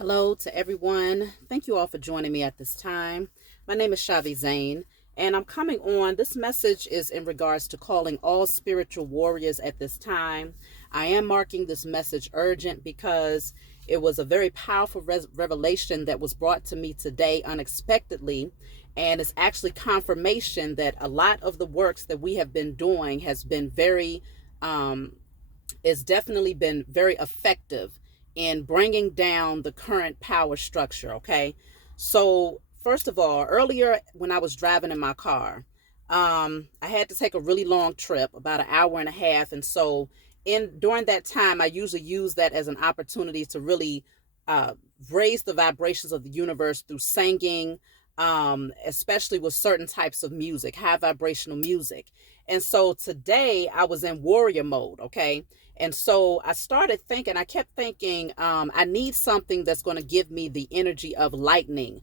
Hello to everyone. Thank you all for joining me at this time. My name is Shavi Zane, and I'm coming on. This message is in regards to calling all spiritual warriors at this time. I am marking this message urgent because it was a very powerful revelation that was brought to me today unexpectedly. And it's actually confirmation that a lot of the works that we have been doing has been it's definitely been very effective in bringing down the current power structure. Okay. So first of all, earlier when I was driving in my car, I had to take a really long trip, about an hour and a half. And so during that time, I usually use that as an opportunity to really uh, raise the vibrations of the universe through singing, especially with certain types of music, high vibrational music. And so today I was in warrior mode. Okay. And so I started thinking, I kept thinking, I need something that's going to give me the energy of lightning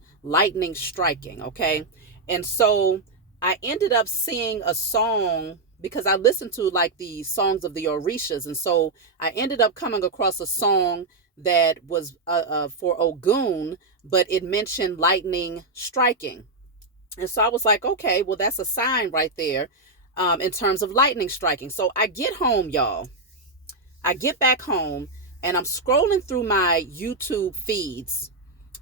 striking. Okay. And so I ended up seeing a song because I listened to like the songs of the Orishas. And so I ended up coming across a song that was for Ogun, but it mentioned lightning striking. And so I was like, okay, well, that's a sign right there in terms of lightning striking. So I get home, y'all. I get back home and I'm scrolling through my YouTube feeds,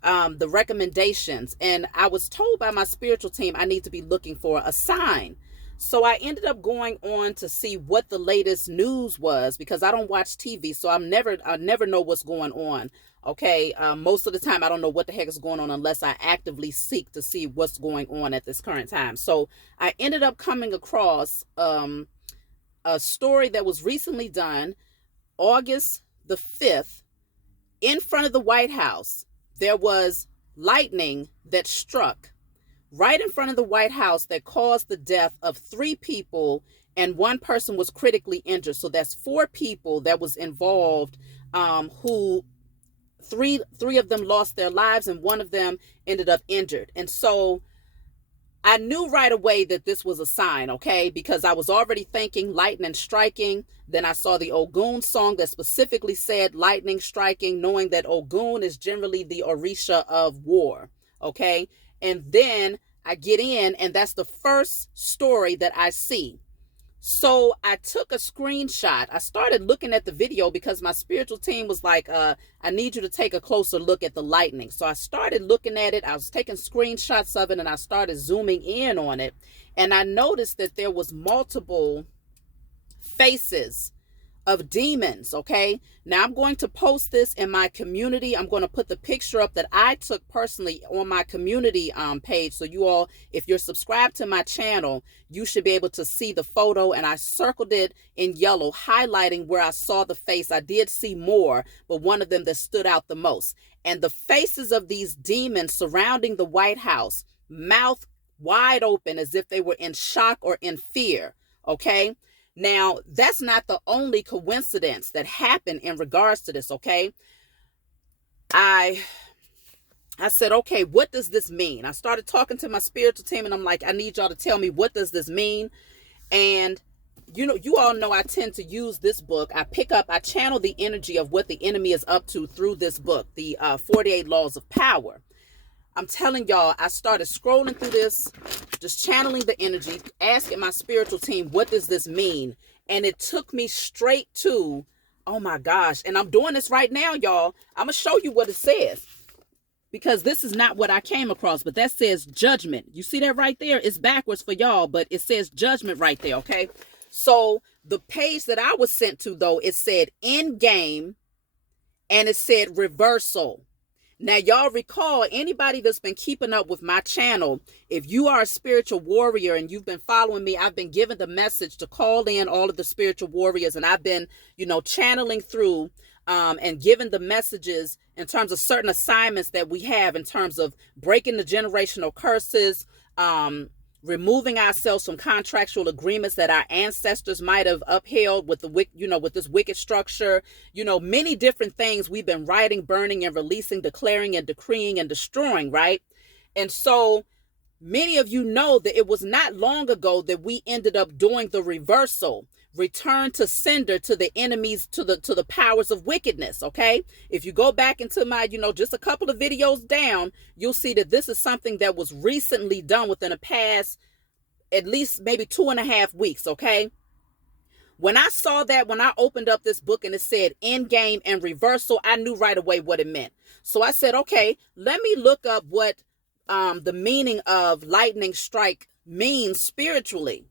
the recommendations, and I was told by my spiritual team I need to be looking for a sign. So I ended up going on to see what the latest news was because I don't watch TV, so I never know what's going on. Okay, most of the time I don't know what the heck is going on unless I actively seek to see what's going on at this current time. So I ended up coming across a story that was recently done August the 5th, in front of the White House. There was lightning that struck right in front of the White House that caused the death of 3 people, and 1 person was critically injured. So that's 4 people that was involved, who three of them lost their lives and 1 of them ended up injured. And so I knew right away that this was a sign, okay, because I was already thinking lightning striking. Then I saw the Ogun song that specifically said lightning striking, knowing that Ogun is generally the Orisha of war, okay. And then I get in, and that's the first story that I see. So I took a screenshot. I started looking at the video because my spiritual team was like, I need you to take a closer look at the lightning. So I started looking at it. I was taking screenshots of it, and I started zooming in on it. And I noticed that there was multiple faces of demons. Okay. Now I'm going to post this in my community. I'm going to put the picture up that I took personally on my community page. So you all, if you're subscribed to my channel, you should be able to see the photo. And I circled it in yellow, highlighting where I saw the face. I did see more, but one of them that stood out the most. And the faces of these demons surrounding the White House, mouth wide open as if they were in shock or in fear. Okay. Now, that's not the only coincidence that happened in regards to this, okay? I said, okay, what does this mean? I started talking to my spiritual team, and I'm like, I need y'all to tell me, what does this mean? And you all know I tend to use this book. I channel the energy of what the enemy is up to through this book, the 48 Laws of Power. I'm telling y'all, I started scrolling through this, just channeling the energy, asking my spiritual team, what does this mean? And it took me straight to, oh my gosh. And I'm doing this right now, y'all. I'm going to show you what it says, because this is not what I came across, but that says judgment. You see that right there? It's backwards for y'all, but it says judgment right there, okay? So the page that I was sent to, though, it said in game, and it said reversal. Now, y'all recall, anybody that's been keeping up with my channel, if you are a spiritual warrior and you've been following me, I've been given the message to call in all of the spiritual warriors, and I've been, channeling through and giving the messages in terms of certain assignments that we have in terms of breaking the generational curses, removing ourselves from contractual agreements that our ancestors might have upheld with with this wicked structure, many different things we've been writing, burning, and releasing, declaring and decreeing and destroying, right? And so many of you know that it was not long ago that we ended up doing the reversal. return to sender to the enemies, to the powers of wickedness. Okay, if you go back into my, just a couple of videos down, you'll see that this is something that was recently done within the past at least maybe 2.5 weeks. Okay, when I saw that, when I opened up this book and it said end game and reversal, I knew right away what it meant. So I said, okay, let me look up what the meaning of lightning strike means spiritually.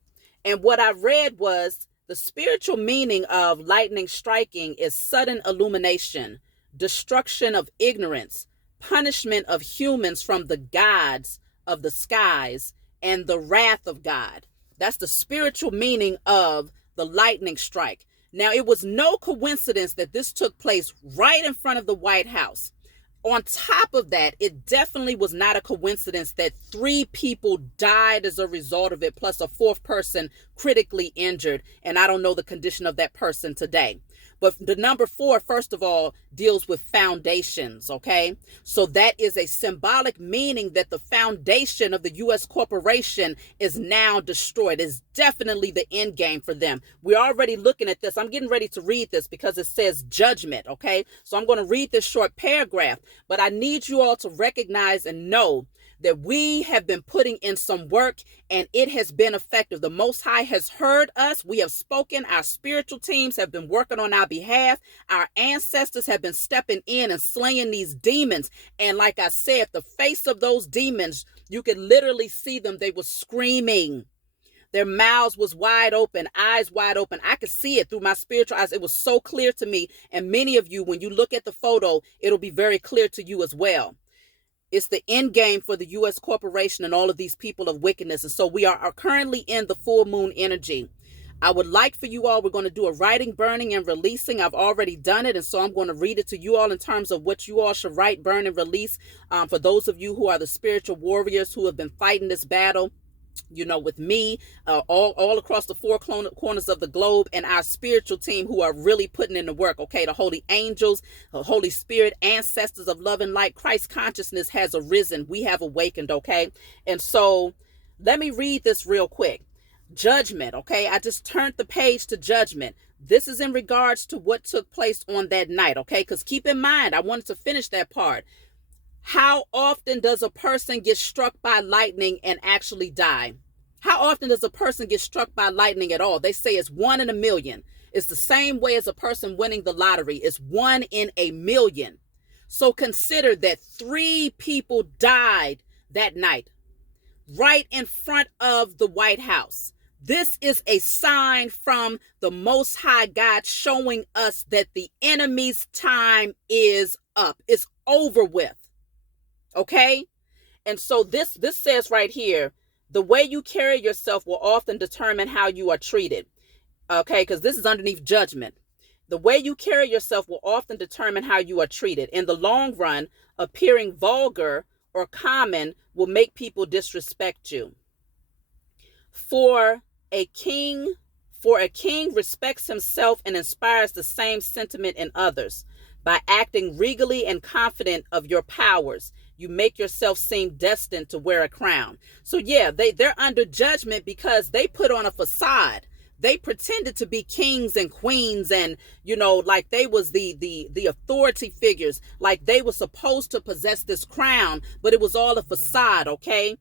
And what I read was the spiritual meaning of lightning striking is sudden illumination, destruction of ignorance, punishment of humans from the gods of the skies, and the wrath of God. That's the spiritual meaning of the lightning strike. Now, it was no coincidence that this took place right in front of the White House. On top of that, it definitely was not a coincidence that 3 people died as a result of it, plus a 4th person critically injured. And I don't know the condition of that person today. But the number 4, first of all, deals with foundations, okay? So that is a symbolic meaning that the foundation of the U.S. corporation is now destroyed. It's definitely the end game for them. We're already looking at this. I'm getting ready to read this because it says judgment, okay? So I'm going to read this short paragraph, but I need you all to recognize and know that we have been putting in some work and it has been effective. The Most High has heard us. We have spoken. Our spiritual teams have been working on our behalf. Our ancestors have been stepping in and slaying these demons. And like I said, the face of those demons, you could literally see them. They were screaming. Their mouths was wide open, eyes wide open. I could see it through my spiritual eyes. It was so clear to me. And many of you, when you look at the photo, it'll be very clear to you as well. It's the end game for the U.S. corporation and all of these people of wickedness. And so we are currently in the full moon energy. I would like for you all, we're going to do a writing, burning, and releasing. I've already done it. And so I'm going to read it to you all in terms of what you all should write, burn, and release. For those of you who are the spiritual warriors who have been fighting this battle, with me, all across the 4 corners of the globe, and our spiritual team who are really putting in the work, okay? The holy angels, the Holy Spirit, ancestors of love and light, Christ consciousness has arisen. We have awakened, okay? And so let me read this real quick. Judgment, okay? I just turned the page to judgment. This is in regards to what took place on that night, okay? Because keep in mind, I wanted to finish that part. How often does a person get struck by lightning and actually die? How often does a person get struck by lightning at all? They say it's 1 in a million. It's the same way as a person winning the lottery. It's 1 in a million. So consider that 3 people died that night right in front of the White House. This is a sign from the Most High God showing us that the enemy's time is up. It's over with. Okay? And so this says right here, the way you carry yourself will often determine how you are treated. Okay? Because this is underneath judgment. The way you carry yourself will often determine how you are treated. In the long run, appearing vulgar or common will make people disrespect you. For a king respects himself and inspires the same sentiment in others. By acting regally and confident of your powers, you make yourself seem destined to wear a crown. So yeah, they're under judgment because they put on a facade. They pretended to be kings and queens and, like they was the authority figures, like they were supposed to possess this crown, but it was all a facade, okay?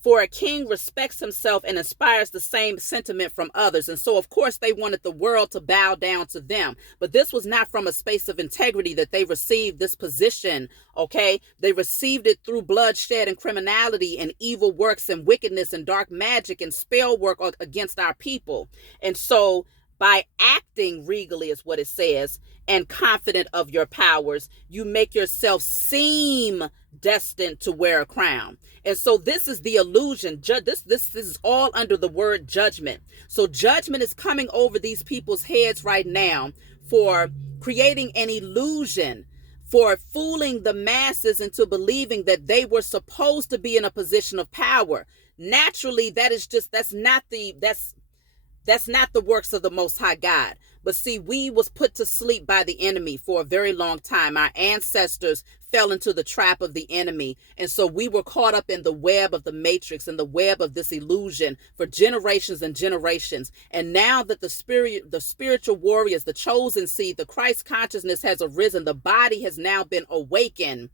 For a king respects himself and inspires the same sentiment from others. And so, of course, they wanted the world to bow down to them. But this was not from a space of integrity that they received this position, okay? They received it through bloodshed and criminality and evil works and wickedness and dark magic and spell work against our people. And so, by acting regally is what it says, and confident of your powers, you make yourself seem destined to wear a crown. And so this is the illusion. This is all under the word judgment. So judgment is coming over these people's heads right now for creating an illusion, for fooling the masses into believing that they were supposed to be in a position of power. Naturally, that's not the works of the Most High God. But see, we was put to sleep by the enemy for a very long time. Our ancestors fell into the trap of the enemy. And so we were caught up in the web of the matrix and the web of this illusion for generations and generations. And now that the spiritual warriors, the chosen seed, the Christ consciousness has arisen, the body has now been awakened.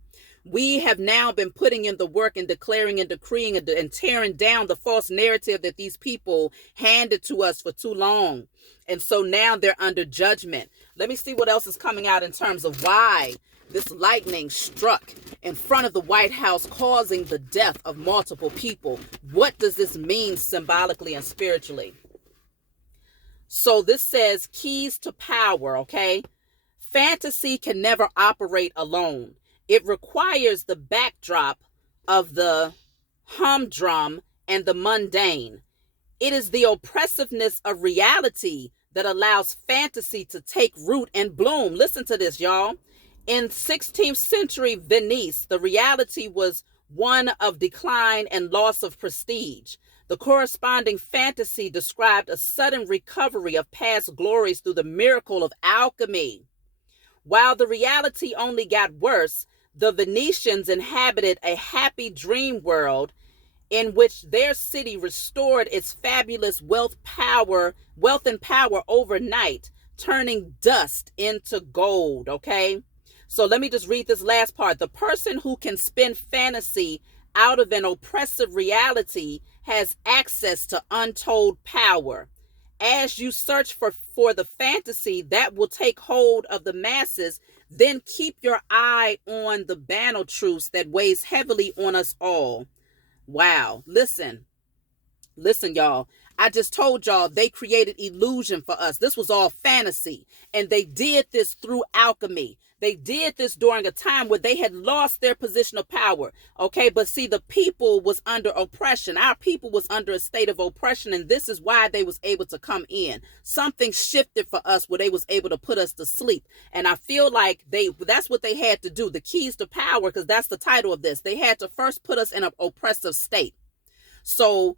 We have now been putting in the work and declaring and decreeing and tearing down the false narrative that these people handed to us for too long. And so now they're under judgment. Let me see what else is coming out in terms of why this lightning struck in front of the White House, causing the death of multiple people. What does this mean symbolically and spiritually? So this says keys to power, okay? Fantasy can never operate alone. It requires the backdrop of the humdrum and the mundane. It is the oppressiveness of reality that allows fantasy to take root and bloom. Listen to this, y'all. In 16th century Venice, the reality was one of decline and loss of prestige. The corresponding fantasy described a sudden recovery of past glories through the miracle of alchemy. While the reality only got worse, the Venetians inhabited a happy dream world in which their city restored its fabulous wealth and power overnight, turning dust into gold, okay? So let me just read this last part. The person who can spin fantasy out of an oppressive reality has access to untold power. As you search for the fantasy that will take hold of the masses, then keep your eye on the banal truths that weighs heavily on us all. Wow. Listen, y'all. I just told y'all they created illusion for us. This was all fantasy. And they did this through alchemy. They did this during a time where they had lost their position of power. Okay, but see, the people was under oppression. Our people was under a state of oppression, and this is why they was able to come in. Something shifted for us where they was able to put us to sleep. And I feel like that's what they had to do. The keys to power, because that's the title of this. They had to first put us in an oppressive state. So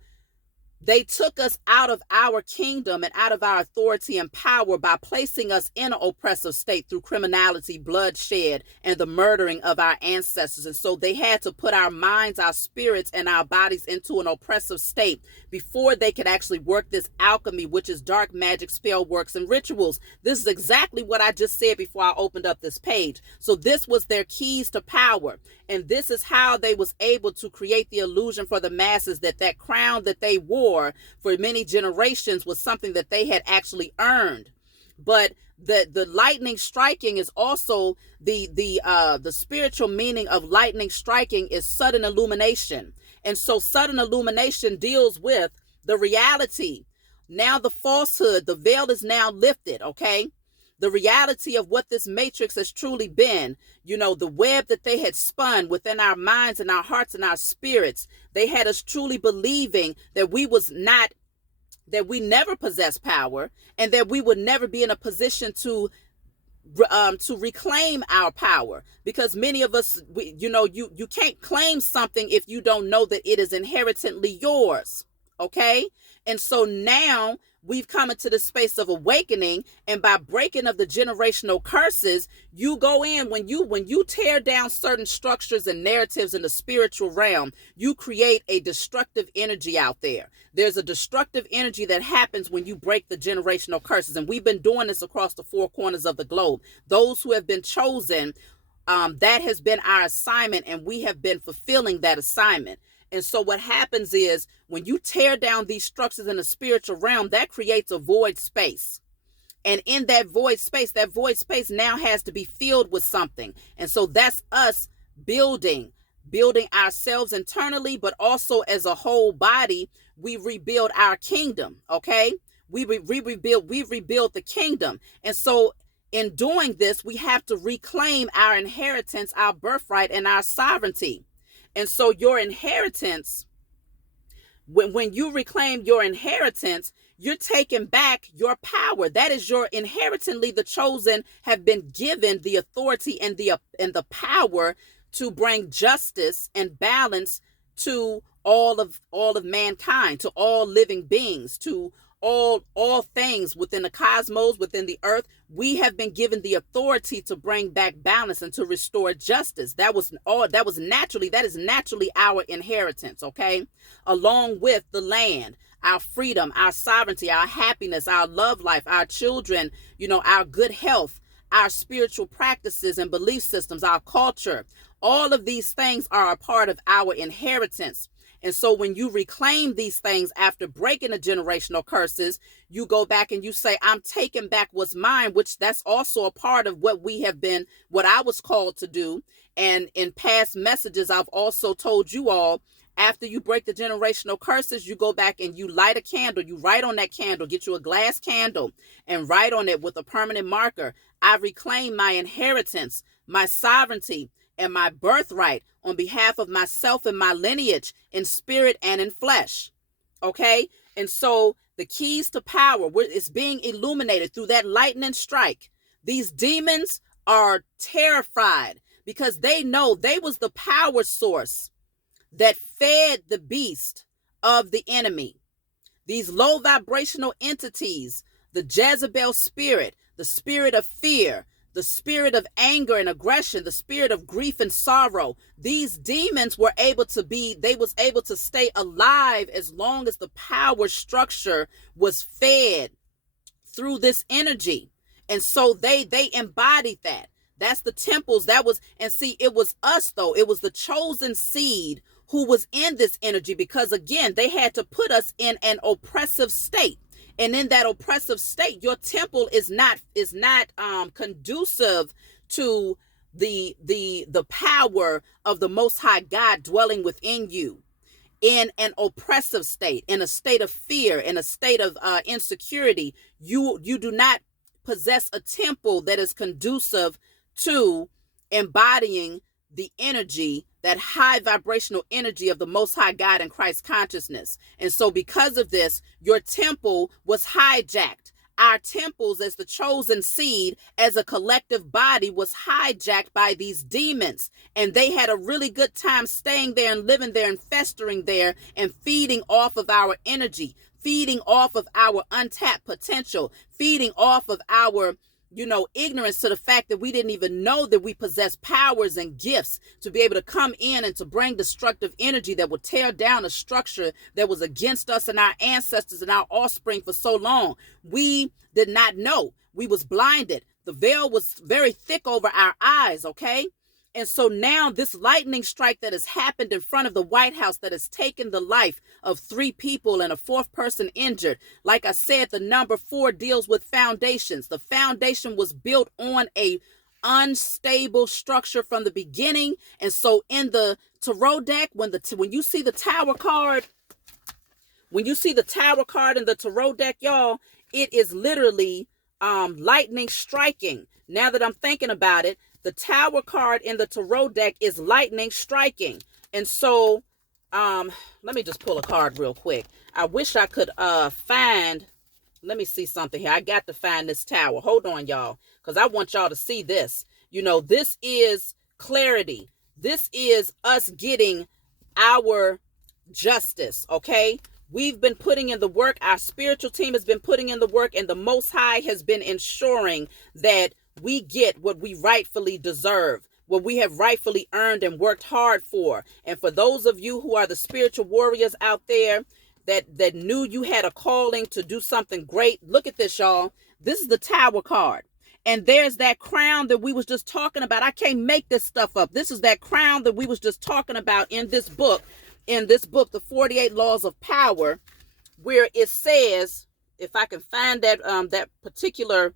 they took us out of our kingdom and out of our authority and power by placing us in an oppressive state through criminality, bloodshed, and the murdering of our ancestors. And so they had to put our minds, our spirits, and our bodies into an oppressive state before they could actually work this alchemy, which is dark magic, spell works, and rituals. This is exactly what I just said before I opened up this page. So this was their keys to power. And this is how they was able to create the illusion for the masses that crown that they wore for many generations was something that they had actually earned. But the lightning striking is also the spiritual meaning of lightning striking is sudden illumination. And so sudden illumination deals with the reality. Now the falsehood, the veil is now lifted, okay? The reality of what this matrix has truly been, the web that they had spun within our minds and our hearts and our spirits. They had us truly believing that we never possessed power and that we would never be in a position to reclaim our power, because many of us, you can't claim something if you don't know that it is inherently yours. Okay. And so now we've come into the space of awakening, and by breaking of the generational curses, you go in when you tear down certain structures and narratives in the spiritual realm, you create a destructive energy out there. There's a destructive energy that happens when you break the generational curses. And we've been doing this across the four corners of the globe. Those who have been chosen, that has been our assignment, and we have been fulfilling that assignment. And so what happens is when you tear down these structures in the spiritual realm, that creates a void space. And in that void space now has to be filled with something. And so that's us building ourselves internally, but also as a whole body, we rebuild our kingdom. Okay. We rebuild the kingdom. And so in doing this, we have to reclaim our inheritance, our birthright, and our sovereignty. And so your inheritance, when you reclaim your inheritance, you're taking back your power. That is your inherently the chosen have been given the authority and the power to bring justice and balance to all of mankind, to all living beings, to all things within the cosmos, within the earth. We have been given the authority to bring back balance and to restore justice. That is naturally our inheritance, okay? Along with the land, our freedom, our sovereignty, our happiness, our love life, our children, our good health, our spiritual practices and belief systems, our culture. All of these things are a part of our inheritance. And so when you reclaim these things after breaking the generational curses, you go back and you say, I'm taking back what's mine, which that's also a part of what I was called to do. And in past messages, I've also told you all, after you break the generational curses, you go back and you light a candle. You write on that candle, get you a glass candle and write on it with a permanent marker. I reclaim my inheritance, my sovereignty, and my birthright on behalf of myself and my lineage in spirit and in flesh. Okay? And so the keys to power, it's being illuminated through that lightning strike. These demons are terrified because they know they was the power source that fed the beast of the enemy. These low vibrational entities, the Jezebel spirit, the spirit of fear, the spirit of anger and aggression, the spirit of grief and sorrow. These demons were able to stay alive as long as the power structure was fed through this energy. And so they embodied that. That's the temples. And see, it was us though. It was the chosen seed who was in this energy, because again, they had to put us in an oppressive state. And in that oppressive state, your temple is not conducive to the power of the Most High God dwelling within you. In an oppressive state, in a state of fear, in a state of insecurity, you do not possess a temple that is conducive to embodying the energy, that high vibrational energy of the Most High God and Christ consciousness. And so because of this, your temple was hijacked. Our temples as the chosen seed, as a collective body, was hijacked by these demons. And they had a really good time staying there and living there and festering there and feeding off of our energy, feeding off of our untapped potential, feeding off of our ignorance to the fact that we didn't even know that we possess powers and gifts to be able to come in and to bring destructive energy that would tear down a structure that was against us and our ancestors and our offspring for so long. We did not know. We was blinded. The veil was very thick over our eyes, okay? And so now this lightning strike that has happened in front of the White House that has taken the life of 3 people and a 4th person injured. Like I said, the number 4 deals with foundations. The foundation was built on a unstable structure from the beginning. And so in the tarot deck, when you see the tower card, in the tarot deck, y'all, it is literally lightning striking. Now that I'm thinking about it, the tower card in the tarot deck is lightning striking. And so, let me just pull a card real quick. I wish I could let me see something here. I got to find this tower. Hold on, y'all, because I want y'all to see this. This is clarity. This is us getting our justice, okay? We've been putting in the work. Our spiritual team has been putting in the work, and the Most High has been ensuring that we get what we rightfully deserve, what we have rightfully earned and worked hard for. And for those of you who are the spiritual warriors out there that knew you had a calling to do something great, look at this, y'all. This is the tower card. And there's that crown that we was just talking about. I can't make this stuff up. This is that crown that we was just talking about in this book, The 48 Laws of Power, where it says, if I can find that particular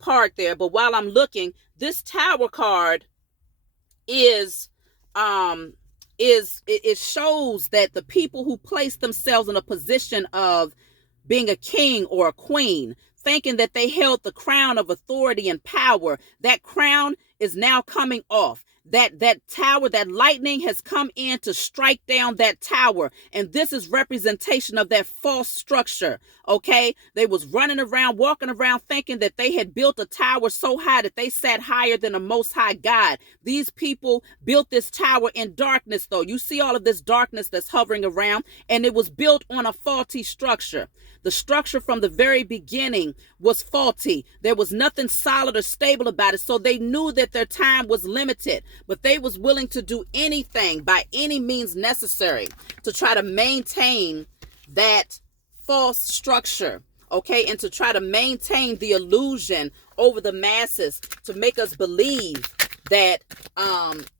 part there, but while I'm looking, this tower card it shows that the people who place themselves in a position of being a king or a queen, thinking that they held the crown of authority and power, that crown is now coming off. that tower, that lightning has come in to strike down that tower. And this is representation of that false structure. Okay. They was running around, walking around thinking that they had built a tower so high that they sat higher than the Most High God. These people built this tower in darkness, though. You see all of this darkness that's hovering around, and it was built on a faulty structure. The structure from the very beginning was faulty. There was nothing solid or stable about it. So they knew that their time was limited, but they was willing to do anything by any means necessary to try to maintain that false structure. Okay, and to try to maintain the illusion over the masses, to make us believe that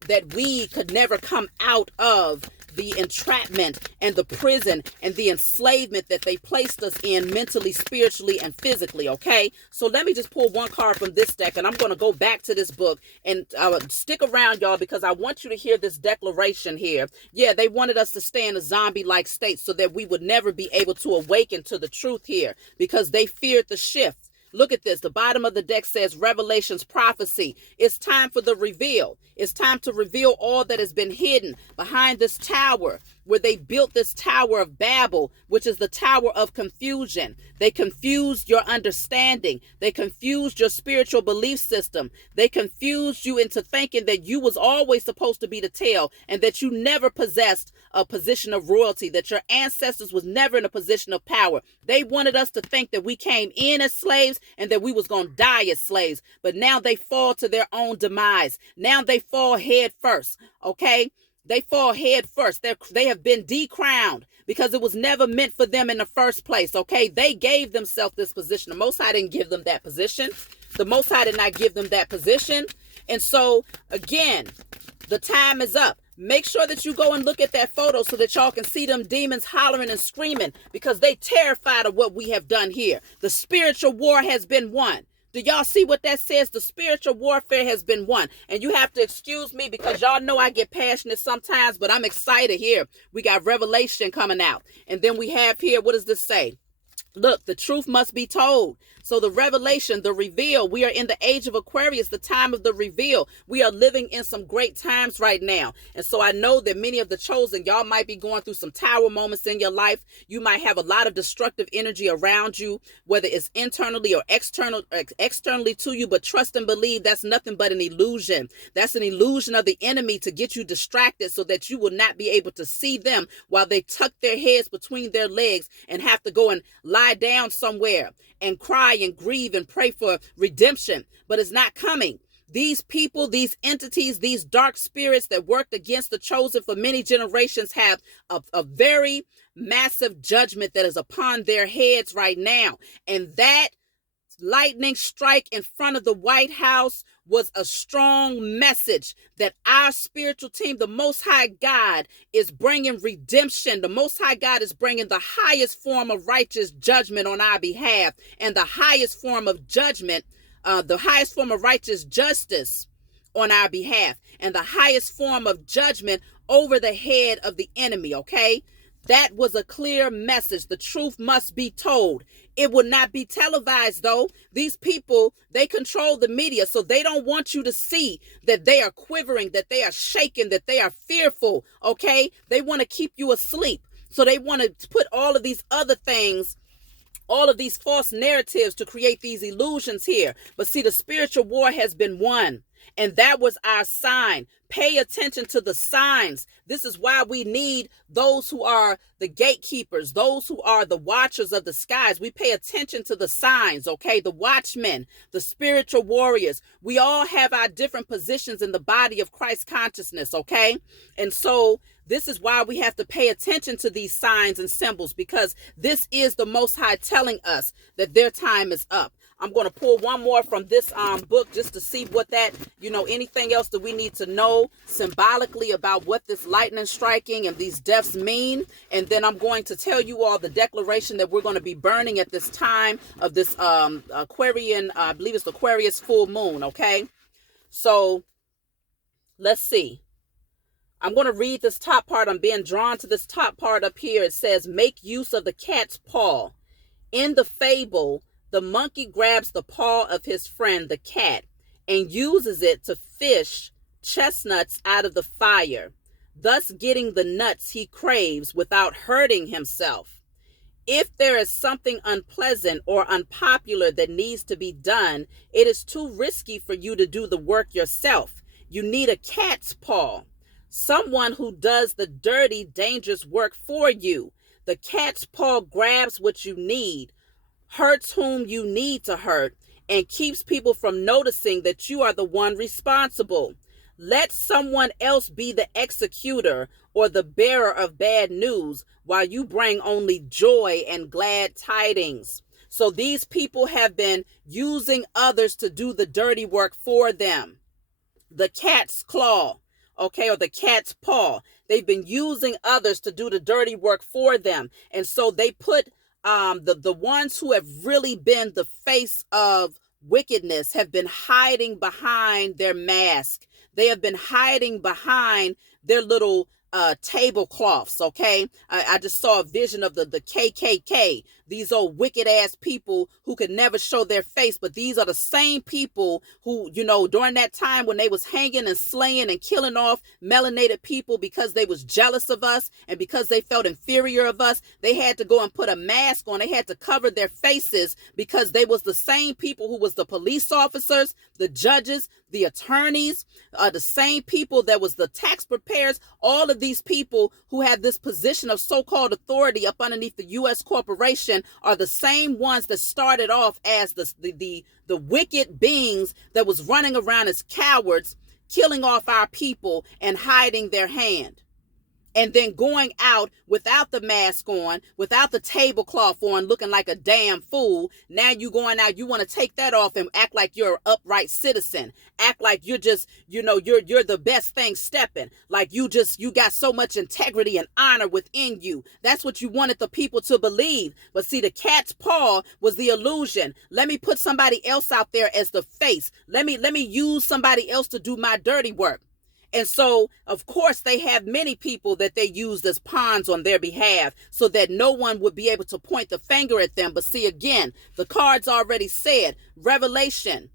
that we could never come out of the entrapment and the prison and the enslavement that they placed us in mentally, spiritually, and physically. Okay, so let me just pull one card from this deck, and I'm going to go back to this book, and stick around, y'all, because I want you to hear this declaration here. Yeah, they wanted us to stay in a zombie-like state so that we would never be able to awaken to the truth here, because they feared the shift. Look at this. The bottom of the deck says Revelations prophecy. It's time for the reveal. It's time to reveal all that has been hidden behind this tower, where they built this Tower of Babel, which is the tower of confusion. They confused your understanding. They confused your spiritual belief system. They confused you into thinking that you was always supposed to be the tail, and that you never possessed a position of royalty, that your ancestors was never in a position of power. They wanted us to think that we came in as slaves and that we was going to die as slaves. But now they fall to their own demise. Now they fall head first. Okay? They fall head first. They have been decrowned because it was never meant for them in the first place. Okay? They gave themselves this position. The Most High didn't give them that position. The Most High did not give them that position. And so, again, the time is up. Make sure that you go and look at that photo so that y'all can see them demons hollering and screaming, because they terrified of what we have done here. The spiritual war has been won. Do y'all see what that says? The spiritual warfare has been won. And you have to excuse me because y'all know I get passionate sometimes, but I'm excited here. We got Revelation coming out. And then we have here, what does this say? Look, the truth must be told. So the revelation, the reveal, we are in the age of Aquarius, the time of the reveal. We are living in some great times right now. And so I know that many of the chosen, y'all might be going through some tower moments in your life. You might have a lot of destructive energy around you, whether it's internally or externally to you. But trust and believe that's nothing but an illusion. That's an illusion of the enemy to get you distracted so that you will not be able to see them while they tuck their heads between their legs and have to go and lie down somewhere and cry and grieve and pray for redemption, but it's not coming. These people, these entities, these dark spirits that worked against the chosen for many generations have a very massive judgment that is upon their heads right now. And that lightning strike in front of the White House was a strong message that our spiritual team, the Most High God, is bringing redemption. The Most High God is bringing the highest form of righteous judgment on our behalf, and the highest form of judgment, the highest form of righteous justice on our behalf, and the highest form of judgment over the head of the enemy, okay? That was a clear message. The truth must be told. It will not be televised, though. These people, they control the media, so they don't want you to see that they are quivering, that they are shaking, that they are fearful, okay? They want to keep you asleep. So they want to put all of these other things, all of these false narratives to create these illusions here. But see, the spiritual war has been won. And that was our sign. Pay attention to the signs. This is why we need those who are the gatekeepers, those who are the watchers of the skies. We pay attention to the signs, okay? The watchmen, the spiritual warriors. We all have our different positions in the body of Christ consciousness, okay? And so this is why we have to pay attention to these signs and symbols, because this is the Most High telling us that their time is up. I'm going to pull one more from this book just to see what that, anything else that we need to know symbolically about what this lightning striking and these deaths mean. And then I'm going to tell you all the declaration that we're going to be burning at this time of this Aquarian, I believe it's the Aquarius full moon, okay? So let's see. I'm going to read this top part. I'm being drawn to this top part up here. It says, make use of the cat's paw. In the fable, the monkey grabs the paw of his friend, the cat, and uses it to fish chestnuts out of the fire, thus getting the nuts he craves without hurting himself. If there is something unpleasant or unpopular that needs to be done, it is too risky for you to do the work yourself. You need a cat's paw, someone who does the dirty, dangerous work for you. The cat's paw grabs what you need, hurts whom you need to hurt, and keeps people from noticing that you are the one responsible. Let someone else be the executor or the bearer of bad news while you bring only joy and glad tidings. So these people have been using others to do the dirty work for them. The cat's claw, okay, or the cat's paw. They've been using others to do the dirty work for them. And so they put the ones who have really been the face of wickedness have been hiding behind their mask. They have been hiding behind their little tablecloths, okay? I just saw a vision of the KKK, these old wicked ass people who could never show their face, but these are the same people who, during that time when they was hanging and slaying and killing off melanated people because they was jealous of us and because they felt inferior of us, they had to go and put a mask on. They had to cover their faces because they was the same people who was the police officers, the judges, the attorneys, the same people that was the tax preparers. All of these people who have this position of so-called authority up underneath the U.S. corporation are the same ones that started off as the wicked beings that was running around as cowards, killing off our people and hiding their hand. And then going out without the mask on, without the tablecloth on, looking like a damn fool. Now you going out, you want to take that off and act like you're an upright citizen. Act like you're just, you're the best thing stepping. Like you got so much integrity and honor within you. That's what you wanted the people to believe. But see, the cat's paw was the illusion. Let me put somebody else out there as the face. Let me use somebody else to do my dirty work. And so, of course, they have many people that they used as pawns on their behalf so that no one would be able to point the finger at them. But see, again, the cards already said, Revelation,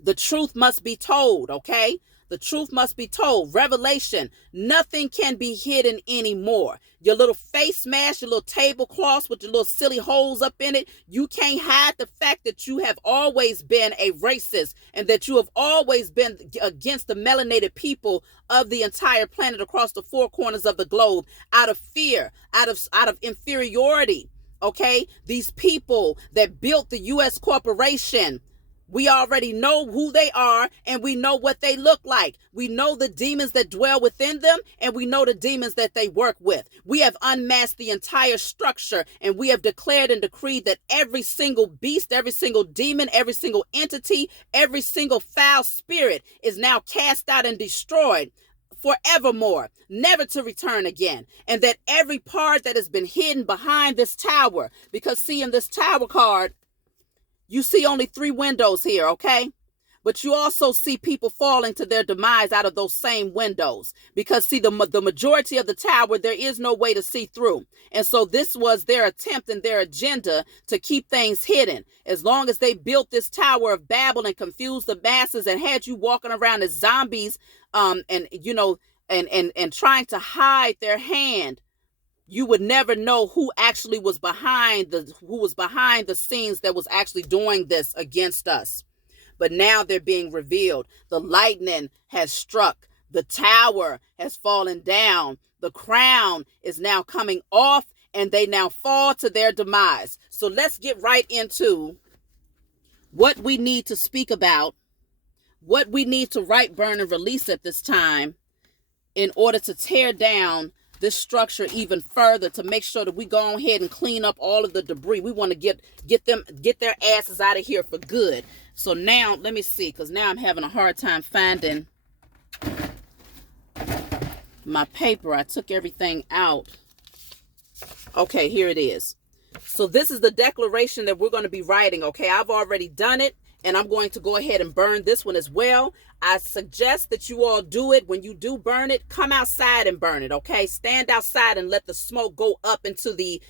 the truth must be told, okay? The truth must be told. Revelation, nothing can be hidden anymore. Your little face mask, your little tablecloths with your little silly holes up in it, you can't hide the fact that you have always been a racist and that you have always been against the melanated people of the entire planet across the four corners of the globe out of fear, out of inferiority, okay? These people that built the U.S. corporation, we already know who they are and we know what they look like. We know the demons that dwell within them and we know the demons that they work with. We have unmasked the entire structure and we have declared and decreed that every single beast, every single demon, every single entity, every single foul spirit is now cast out and destroyed forevermore, never to return again. And that every part that has been hidden behind this tower, because see, in this tower card, you see only 3 windows here, okay? But you also see people falling to their demise out of those same windows. Because see, the majority of the tower, there is no way to see through. And so this was their attempt and their agenda to keep things hidden. As long as they built this Tower of Babel and confused the masses and had you walking around as zombies, and trying to hide their hand, you would never know who actually was behind the scenes that was actually doing this against us. But now they're being revealed. The lightning has struck. The tower has fallen down. The crown is now coming off and they now fall to their demise. So let's get right into what we need to speak about, what we need to write, burn, and release at this time in order to tear down this structure even further, to make sure that we go ahead and clean up all of the debris. We want to get their asses out of here for good. So now let me see, because now I'm having a hard time finding my paper. I took everything out. Okay, here it is. So this is the declaration that we're going to be writing. Okay, I've already done it. And I'm going to go ahead and burn this one as well. I suggest that you all do it. When you do burn it, come outside and burn it, okay? Stand outside and let the smoke go up into the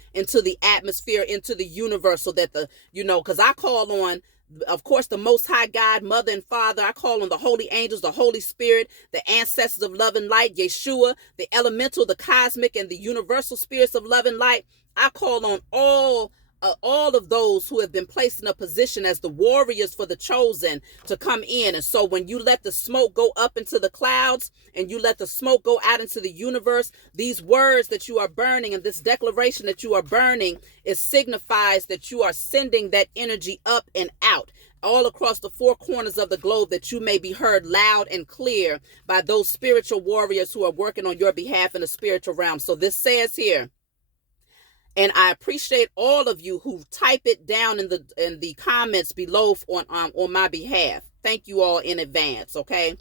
atmosphere, into the universe, so that because I call on Of course, the Most High God, Mother and Father. I call on the holy angels, the Holy Spirit, the ancestors of love and light, Yeshua, the elemental, the cosmic, and the universal spirits of love and light. I call on all of those who have been placed in a position as the warriors for the chosen to come in. And so when you let the smoke go up into the clouds and you let the smoke go out into the universe, these words that you are burning and this declaration that you are burning, it signifies that you are sending that energy up and out all across the four corners of the globe, that you may be heard loud and clear by those spiritual warriors who are working on your behalf in the spiritual realm. So this says here, and I appreciate all of you who type it down in the comments below on my behalf. Thank you all in advance, okay?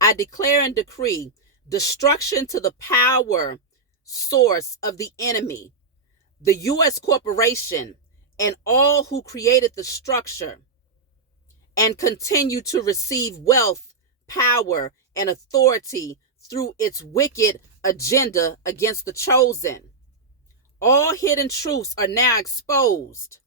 I declare and decree destruction to the power source of the enemy, the U.S. corporation, and all who created the structure and continue to receive wealth, power, and authority through its wicked agenda against the chosen. All hidden truths are now exposed.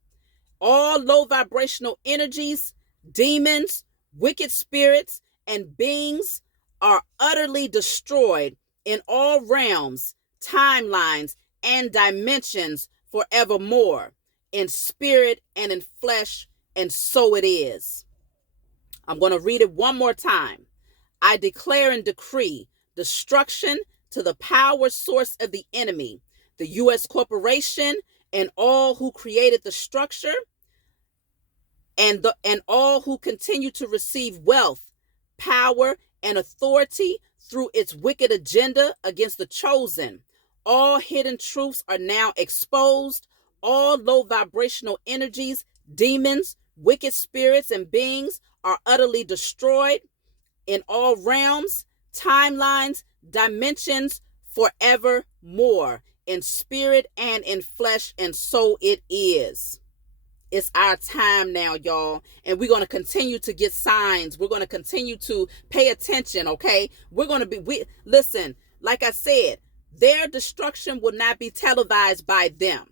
All low vibrational energies, demons, wicked spirits, and beings are utterly destroyed in all realms, timelines, and dimensions forevermore, in spirit and in flesh, and so it is. I'm going to read it one more time. I declare and decree destruction to the power source of the enemy, the U.S. corporation, and all who created the structure, and all who continue to receive wealth, power, and authority through its wicked agenda against the chosen. All hidden truths are now exposed. All low vibrational energies, demons, wicked spirits, and beings are utterly destroyed in all realms, timelines, dimensions, forevermore, in spirit and in flesh, and so it is. It's our time now, y'all, and we're going to continue to get signs. We're going to continue to pay attention, okay? Listen, like I said, their destruction will not be televised by them.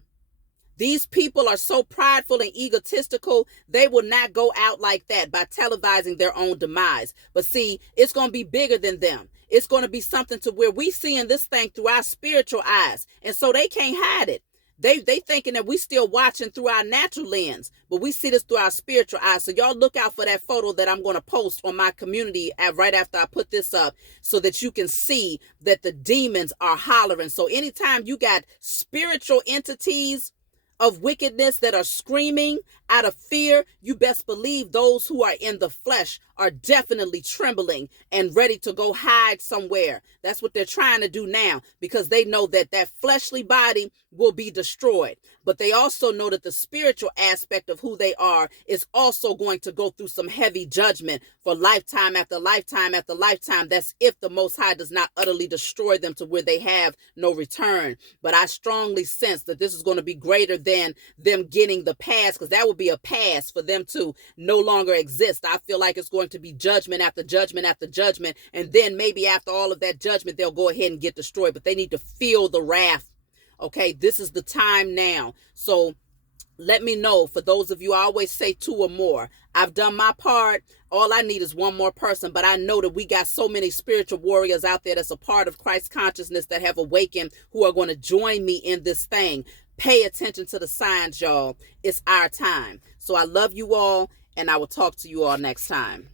These people are so prideful and egotistical, they will not go out like that by televising their own demise. But see, it's going to be bigger than them. It's going to be something to where we seeing this thing through our spiritual eyes. And so they can't hide it. They thinking that we still watching through our natural lens, but we see this through our spiritual eyes. So y'all look out for that photo that I'm going to post on my community right after I put this up, so that you can see that the demons are hollering. So anytime you got spiritual entities of wickedness that are screaming out of fear, you best believe those who are in the flesh are definitely trembling and ready to go hide somewhere. That's what they're trying to do now, because they know that that fleshly body will be destroyed. But they also know that the spiritual aspect of who they are is also going to go through some heavy judgment for lifetime after lifetime after lifetime. That's if the Most High does not utterly destroy them to where they have no return. But I strongly sense that this is going to be greater than them getting the pass, because that would be a pass for them to no longer exist. I feel like it's going to be judgment after judgment after judgment, and then maybe after all of that judgment, they'll go ahead and get destroyed. But they need to feel the wrath. Okay, this is the time now. So let me know. For those of you, I always say 2 or more. I've done my part. All I need is one more person. But I know that we got so many spiritual warriors out there that's a part of Christ's consciousness that have awakened, who are going to join me in this thing. Pay attention to the signs, y'all. It's our time. So I love you all, and I will talk to you all next time.